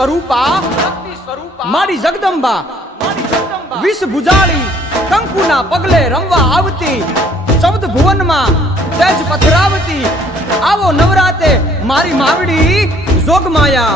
स्वरूपा मारी जगदंबा विष भुजाળી કંકુના પગલે રમવા આવતી 14 ભુવનમાં તેજ પથરાવતી આવો નવરાતે મારી માવડી જોગમાયા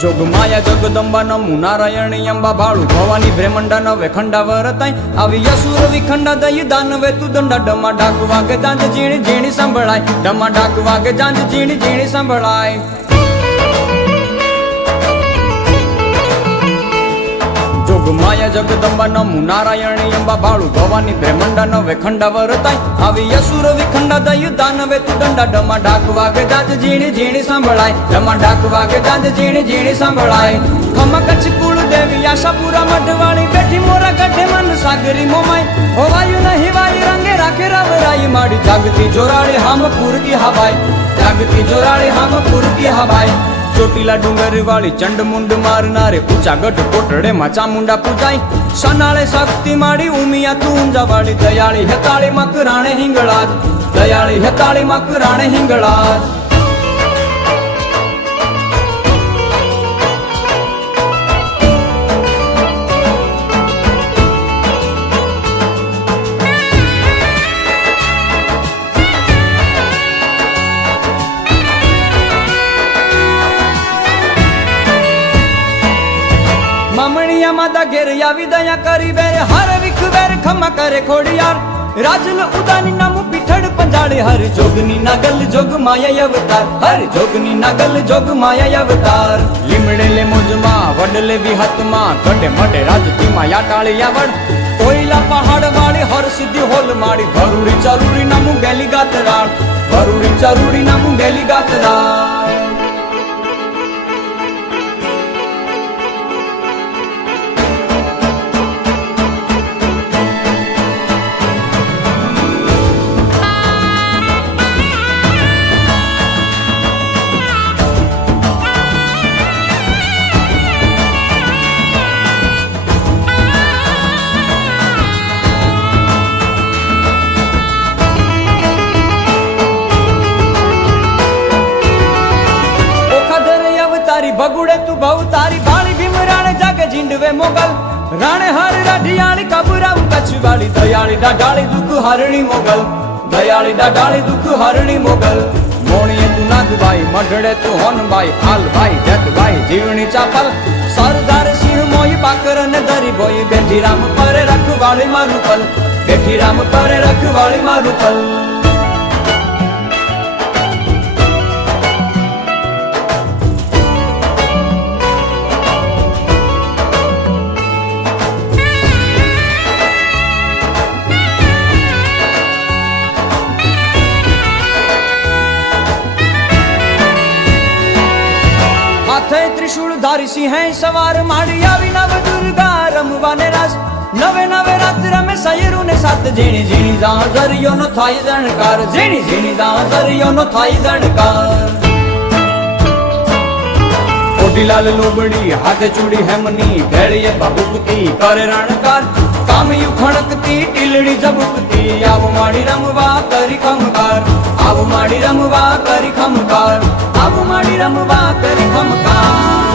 जोगमाया जगदंबा नमु नारायणी अंबा भाळु भवानी ब्रह्मंडा नवे खंडा वरताई आवी असुर विखंडा दई दानवे तू दंडा डमा डाक वागे जांज जीणी जीणी संभळाय डमा डाक वागे जांज जीणी जीणी संभळाय जोगमाया जगदंबा नमु नारायणी अंबा भाळु भवानी ब्रह्मंडा नवे खंडा वरताई आवी असुर विखंडा दई दानवे तू दंडा डमा डाक वागे जांज जीणी जीणी संभळाय डमा डाक वागे जांज जीणी जीणी संभळाय खमा कच्छ कुल देवी आशापुरा मढवाળી બેઠી મોરા ગઢે મન સાગરી મોમાઈ હોવાયું નહીં વાઈ રંગે રાખે રવરાઈ માડી જાગતી જોરાળી હામપુર की हवाई जागती जोराળી हामपुर की हवाई ચોટીલા ડુંગર વાળી ચંડ મુંડ મારનારે ઊંચા ગઢ કોટડે માં ચામુંડા પૂજાય સનાળે શક્તિ માડી ઉમિયા તુંજા વાળી દયાળી હેતાળી મકરાણે હિંગળાજ દયાળી હેતાળી મકરાણે હિંગળાજ मामणिया माता घेर यावी दया करी बेरे हर विख बेर खमा करे खोड़ियार राजल उदानी नामु पिठड़ पंजाड़े हर जोगनी नागल जोग माया अवतार हर जोगनी नागल जोग माया अवतार लिमड़े ले मोजमा वडले विहतमा कटे मटे राजती माया टाळे यावड़ कोयला पहाड़ वाली हर सिद्धि होल माड़ी भरूड़ी चरूड़ी नामु गेली गातराळ भरूड़ी चरूड़ी नामु गेली गातराळ भगुड़े तू बहु तारी बाली भीमराणे जागे जिंडवे मोगल राणे हर राढियाली कबूराऊ कछवाली दयाली डाडाली दुख हरणी मोगल दयाली डाडाली दुख हरणी मोगल मोणिये तू नागबाई मढड़े तू होनबाई हालबाई जतबाई जीवनी चापल सरदार सिंह मोई पाकर ने दरी बोई बेठी राम परे रखवाली मारू पल बेठी राम परे रखवाली मारू पल त्रिशूल धारी सिंह सवार माड़ी आवी नव दुर्गा रमवाने रास नवे नवे रात रमे सयरू ने साथ जीणी जीणी जा जरियो नो थाई जणकार जीणी जीणी जा जरियो नो थाई जणकार ओडीलाल लोबड़ी हाथे चूड़ी हेमनी भेड़िए बाबूपति करे रणकार कामयु खणकती टीलड़ी जबुकती आव माड़ी रमवा करी खमकार आव माड़ी रमवा करी खमकार आव माड़ी रमवा करी खमकार